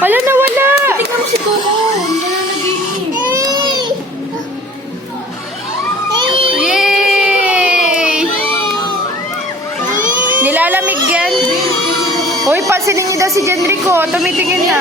Hala, nawala! Tingnan mo si Coco. Nananaginip. Yay! Nilalamig yan. Uy, pansinin niyo daw si Jenrico. Tumitingin na.